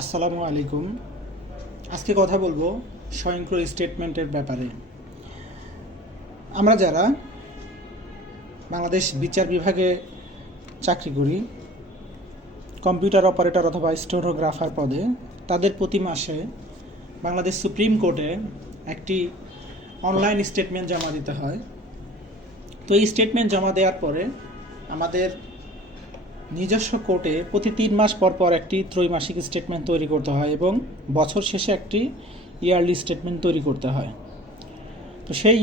আসসালামু আলাইকুম। আজকে কথা বলব স্বয়ংক্রিয় স্টেটমেন্টের ব্যাপারে। আমরা যারা বাংলাদেশ বিচার বিভাগে চাকরি করি, কম্পিউটার অপারেটর অথবা স্টোনোগ্রাফার পদে, তাদের প্রতি মাসে বাংলাদেশ সুপ্রিম কোর্টে একটি অনলাইন স্টেটমেন্ট জমা দিতে হয়। তো এই স্টেটমেন্ট জমা দেওয়ার পরে আমাদের নিজস্ব কোর্টে প্রতি তিন মাস পর পর একটি ত্রৈমাসিক স্টেটমেন্ট তৈরি করতে হয় এবং বছর শেষে একটি ইয়ারলি স্টেটমেন্ট তৈরি করতে হয়। তো সেই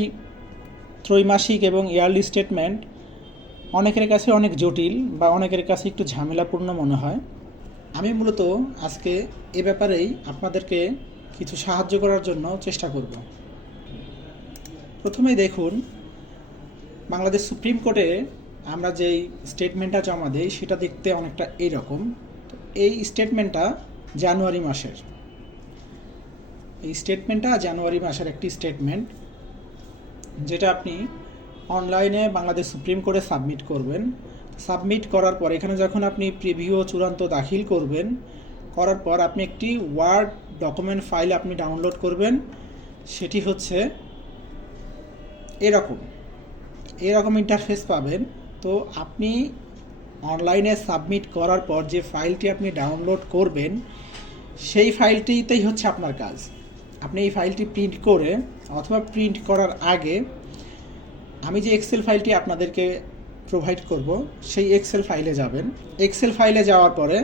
ত্রৈমাসিক এবং ইয়ারলি স্টেটমেন্ট অনেকের কাছে অনেক জটিল বা অনেকের কাছে একটু ঝামেলাপূর্ণ মনে হয়। আমি মূলত আজকে এ ব্যাপারেই আপনাদেরকে কিছু সাহায্য করার জন্য চেষ্টা করব। প্রথমেই দেখুন, বাংলাদেশ সুপ্রিম কোর্টে আমরা যেই স্টেটমেন্টটা জমা দিই, সেটা দেখতে অনেকটা এইরকম। এই স্টেটমেন্টটা জানুয়ারি মাসের। এই স্টেটমেন্টটা জানুয়ারি মাসের একটি স্টেটমেন্ট যেটা আপনি অনলাইনে বাংলাদেশ সুপ্রিম কোর্টে সাবমিট করবেন। সাবমিট করার পর, এখানে যখন আপনি প্রিভিউ চূড়ান্ত দাখিল করবেন, করার পর আপনি একটি ওয়ার্ড ডকুমেন্ট ফাইল আপনি ডাউনলোড করবেন। সেটি হচ্ছে এরকম। এরকম ইন্টারফেস পাবেন। তো আপনি অনলাইনে সাবমিট করার পর যে ফাইলটি আপনি ডাউনলোড করবেন, সেই ফাইলটিতেই হচ্ছে আপনার কাজ। আপনি এই ফাইলটি প্রিন্ট করে অথবা প্রিন্ট করার আগে আমি যে এক্সেল ফাইলটি আপনাদেরকে প্রোভাইড করব, সেই এক্সেল ফাইলে যাবেন। এক্সেল ফাইলে যাওয়ার পরে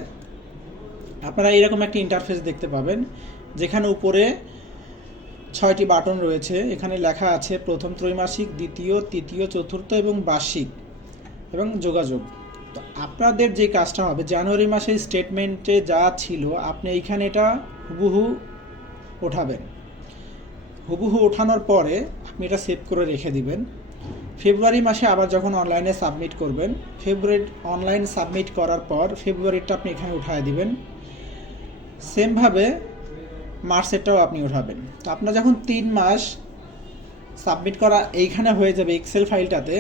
আপনারা এরকম একটি ইন্টারফেস দেখতে পাবেন, যেখানে উপরে ছয়টি বাটন রয়েছে। এখানে লেখা আছে প্রথম ত্রৈমাসিক, দ্বিতীয়, তৃতীয়, চতুর্থ এবং বার্ষিক। এবং যোগাযোগ। তো আপনাদের যে কাজটা হবে, জানুয়ারি মাসের স্টেটমেন্টে যা ছিল, আপনি এইখানে এটা হুবহু ওঠাবেন। হুবহু ওঠানোর পরে আপনি এটা সেভ করে রেখে দিবেন। ফেব্রুয়ারি মাসে আবার যখন অনলাইনে সাবমিট করবেন, ফেব্রুয়ারি অনলাইন সাবমিট করার পর ফেব্রুয়ারিটা আপনি এখানে উঠায় দিবেন। সেমভাবে মার্চেরটাও আপনি উঠাবেন তো আপনার যখন তিন মাস সাবমিট করা এইখানে হয়ে যাবে এক্সেল ফাইলটাতে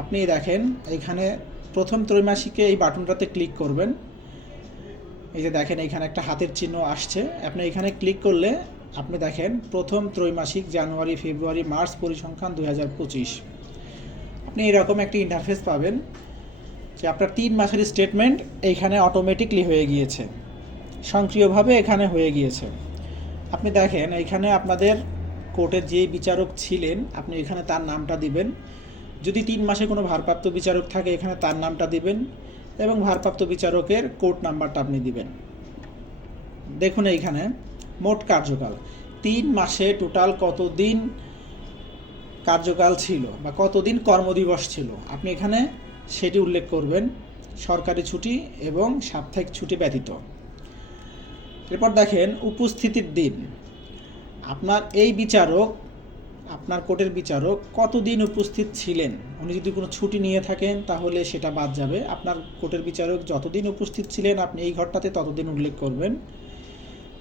আপনি দেখেন এইখানে প্রথম ত্রৈমাসিকে এই বাটনটাতে ক্লিক করবেন। এই যে দেখেন, এখানে একটা হাতের চিহ্ন আসছে। আপনি এখানে ক্লিক করলে আপনি দেখেন, প্রথম ত্রৈমাসিক জানুয়ারি, ফেব্রুয়ারি, মার্চ পরিসংখ্যান দু হাজার পঁচিশ। আপনি এরকম একটি ইন্টারফেস পাবেন যে আপনার তিন মাসের স্টেটমেন্ট এইখানে অটোমেটিকলি হয়ে গিয়েছে। সক্রিয়ভাবে এখানে হয়ে গিয়েছে। আপনি দেখেন, এখানে আপনাদের কোর্টের যে বিচারক ছিলেন, আপনি এখানে তার নামটা দিবেন। যদি তিন মাসে কোনো ভারপ্রাপ্ত বিচারক থাকে, এখানে তার নামটা দিবেন এবং ভারপ্রাপ্ত বিচারকের কোর্ট নাম্বারটা আপনি দিবেন। দেখুন এইখানে, মোট কার্যকাল। তিন মাসে টোটাল কতদিন কার্যকাল ছিল বা কতদিন কর্মদিবস ছিল? আপনি এখানে সেটি উল্লেখ করবেন, সরকারি ছুটি এবং সাপ্তাহিক ছুটি ব্যতীত। এরপর দেখেন, উপস্থিতির দিন। আপনার এই বিচারক আপনার কোর্টের বিচারক কতদিন উপস্থিত ছিলেন? উনি যদি কোনো ছুটি নিয়ে থাকেন, তাহলে সেটা বাদ যাবে। আপনার কোর্টের বিচারক যতদিন উপস্থিত ছিলেন, আপনি এই ঘরটাতে ততদিন উল্লেখ করবেন।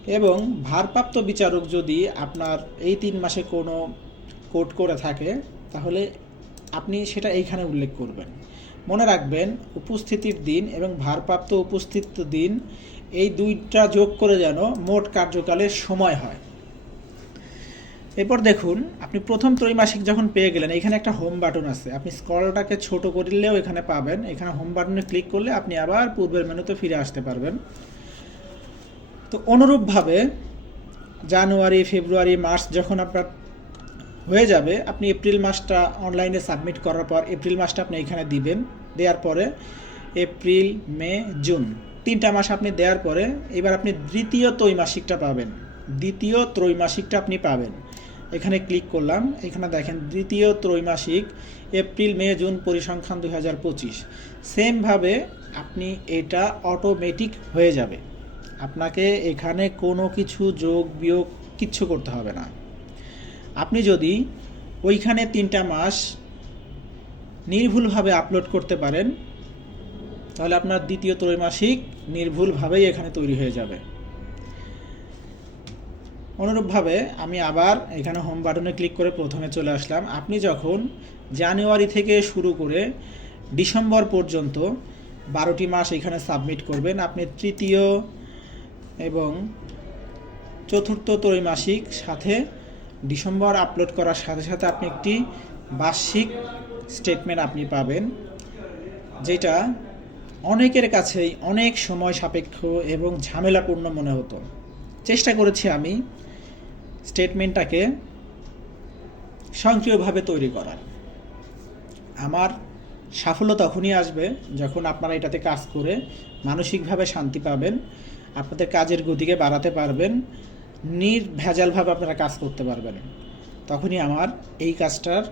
এবং ভারপ্রাপ্ত বিচারক যদি আপনার এই তিন মাসে কোনো কোর্ট করে থাকে, তাহলে আপনি সেটা এইখানে উল্লেখ করবেন। মনে রাখবেন, উপস্থিতির দিন এবং ভারপ্রাপ্ত উপস্থিত দিন, এই দুইটা যোগ করে যেন মোট কার্যকালের সময় হয়। এরপর দেখুন, আপনি প্রথম ত্রৈমাসিক যখন পেয়ে গেলেন, এখানে একটা হোম বাটন আছে। আপনি স্কলটাকে ছোট করলেও এখানে পাবেন। এখানে হোম বাটনে ক্লিক করলে আপনি আবার পূর্বের মেনুতে ফিরে আসতে পারবেন। তো অনুরূপভাবে জানুয়ারি, ফেব্রুয়ারি, মার্চ যখন আপনার হয়ে যাবে, আপনি এপ্রিল মাসটা অনলাইনে সাবমিট করার পর এপ্রিল মাসটা আপনি এখানে দিবেন। দেওয়ার পরে এপ্রিল, মে, জুন তিনটা মাস আপনি দেওয়ার পরে এবার আপনি দ্বিতীয় ত্রৈমাসিকটা পাবেন। দ্বিতীয় ত্রৈমাসিকটা আপনি পাবেন। এখানে ক্লিক করলাম। এখানে দেখেন, দ্বিতীয় ত্রৈমাসিক এপ্রিল, মে, জুন পরিসংখ্যান দুই হাজার পঁচিশ। সেমভাবে আপনি এটা অটোমেটিক হয়ে যাবে। আপনাকে এখানে কোনো কিছু যোগ, বিয়োগ কিচ্ছু করতে হবে না। আপনি যদি ওইখানে তিনটা মাস নির্ভুলভাবে আপলোড করতে পারেন, তাহলে আপনার দ্বিতীয় ত্রৈমাসিক নির্ভুলভাবেই এখানে তৈরি হয়ে যাবে। অনুরূপভাবে আমি আবার এখানে হোম বাটনে ক্লিক করে প্রথমে চলে আসলাম। আপনি যখন জানুয়ারি থেকে শুরু করে ডিসেম্বর পর্যন্ত বারোটি মাস এখানে সাবমিট করবেন, আপনি তৃতীয় এবং চতুর্থ ত্রৈমাসিক সাথে ডিসেম্বর আপলোড করার সাথে সাথে আপনি একটি বার্ষিক স্টেটমেন্ট আপনি পাবেন, যেটা অনেকের কাছেই অনেক সময় সাপেক্ষ এবং ঝামেলাপূর্ণ মনে হতো। চেষ্টা করেছি আমি স্টেটমেন্টটাকে স্বয়ংক্রিয়ভাবে তৈরি করার। আমার সাফল্য তখনই আসবে যখন আপনারা এটাতে কাজ করে মানসিকভাবে শান্তি পাবেন, আপনাদের কাজের গতিকে বাড়াতে পারবেন, নির্ভেজালভাবে আপনারা কাজ করতে পারবেন। তখনই আমার এই কাজটার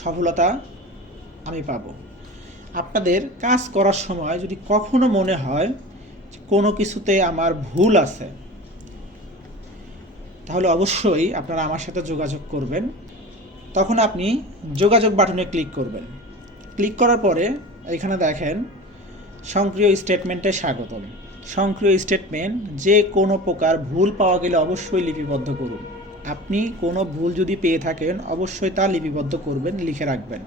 সফলতা আমি পাব। আপনাদের কাজ করার সময় যদি কখনো মনে হয় কোনো কিছুতে আমার ভুল আছে তাহলে অবশ্যই আপনারা আমার সাথে যোগাযোগ করবেন। তখন আপনি যোগাযোগ বাটনে ক্লিক করবেন। ক্লিক করার পরে এখানে দেখেন, সক্রিয় স্টেটমেন্টে স্বাগতম। সক্রিয় স্টেটমেন্ট যে কোনো প্রকার ভুল পাওয়া গেলে অবশ্যই লিপিবদ্ধ করুন। আপনি কোনো ভুল যদি পেয়ে থাকেন, অবশ্যই তা লিপিবদ্ধ করবেন, লিখে রাখবেন।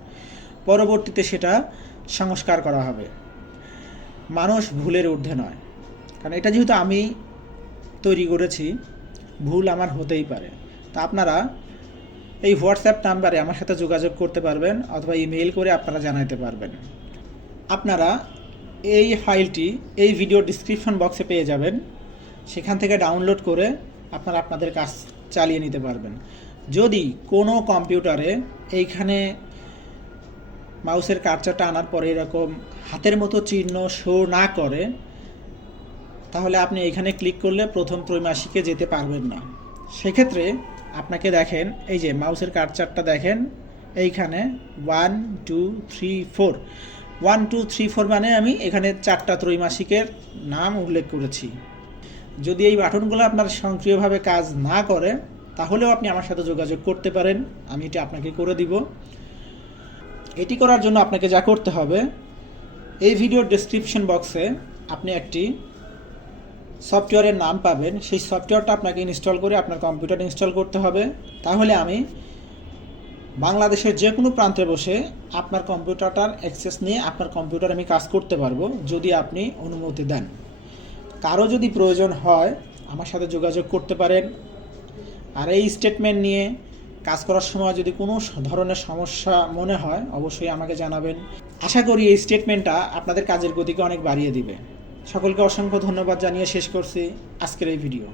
পরবর্তীতে সেটা সংস্কার করা হবে। মানুষ ভুলের ঊর্ধ্বে নয়। কারণ এটা যেহেতু আমি তৈরি করেছি ভুল আমার হতেই পারে। তা আপনারা এই হোয়াটসঅ্যাপ নাম্বারে আমার সাথে যোগাযোগ করতে পারবেন অথবা ইমেইল করে আপনারা জানাতে পারবেন। আপনারা এই ফাইলটি এই ভিডিও ডিসক্রিপশন বক্সে পেয়ে যাবেন। সেখান থেকে ডাউনলোড করে আপনারা আপনাদের কাজ চালিয়ে নিতে পারবেন। যদি কোনো কম্পিউটারে এইখানে মাউসের কার্চারটা আনার পরে এরকম হাতের মতো চিহ্ন শো না করে তাহলে আপনি এখানে ক্লিক করলে প্রথম ত্রৈমাসিকে যেতে পারবেন না। সেক্ষেত্রে আপনাকে দেখেন, এই যে মাউসের কার্চারটা দেখেন, এইখানে one two three four one two three four মানে আমি এখানে চারটা ত্রৈমাসিকের নাম উল্লেখ করেছি। যদি এই বাটনগুলো আপনার সক্রিয়ভাবে কাজ না করে, তাহলেও আপনি আমার সাথে যোগাযোগ করতে পারেন, আমি এটি আপনাকে করে দিব। এটি করার জন্য আপনাকে যা করতে হবে, এই ভিডিওর ডেসক্রিপশন বক্সে আপনি একটি সফটওয়্যারের নাম পাবেন। সেই সফটওয়্যারটা আপনাকে ইনস্টল করে আপনার কম্পিউটারে ইনস্টল করতে হবে। তাহলে আমি বাংলাদেশের যে কোনো প্রান্তে বসে আপনার কম্পিউটারটার অ্যাক্সেস নিয়ে আপনার কম্পিউটার আমি কাজ করতে পারব, যদি আপনি অনুমতি দেন। কারও যদি প্রয়োজন হয়, আমার সাথে যোগাযোগ করতে পারেন। আর এই স্টেটমেন্ট নিয়ে কাজ করার সময় যদি কোনো ধরনের সমস্যা মনে হয়, অবশ্যই আমাকে জানাবেন। আশা করি এই স্টেটমেন্টটা আপনাদের কাজের গতিকে অনেক বাড়িয়ে দিবে। সকলকে অসংখ্য ধন্যবাদ জানিয়ে শেষ করছি আজকের এই ভিডিও।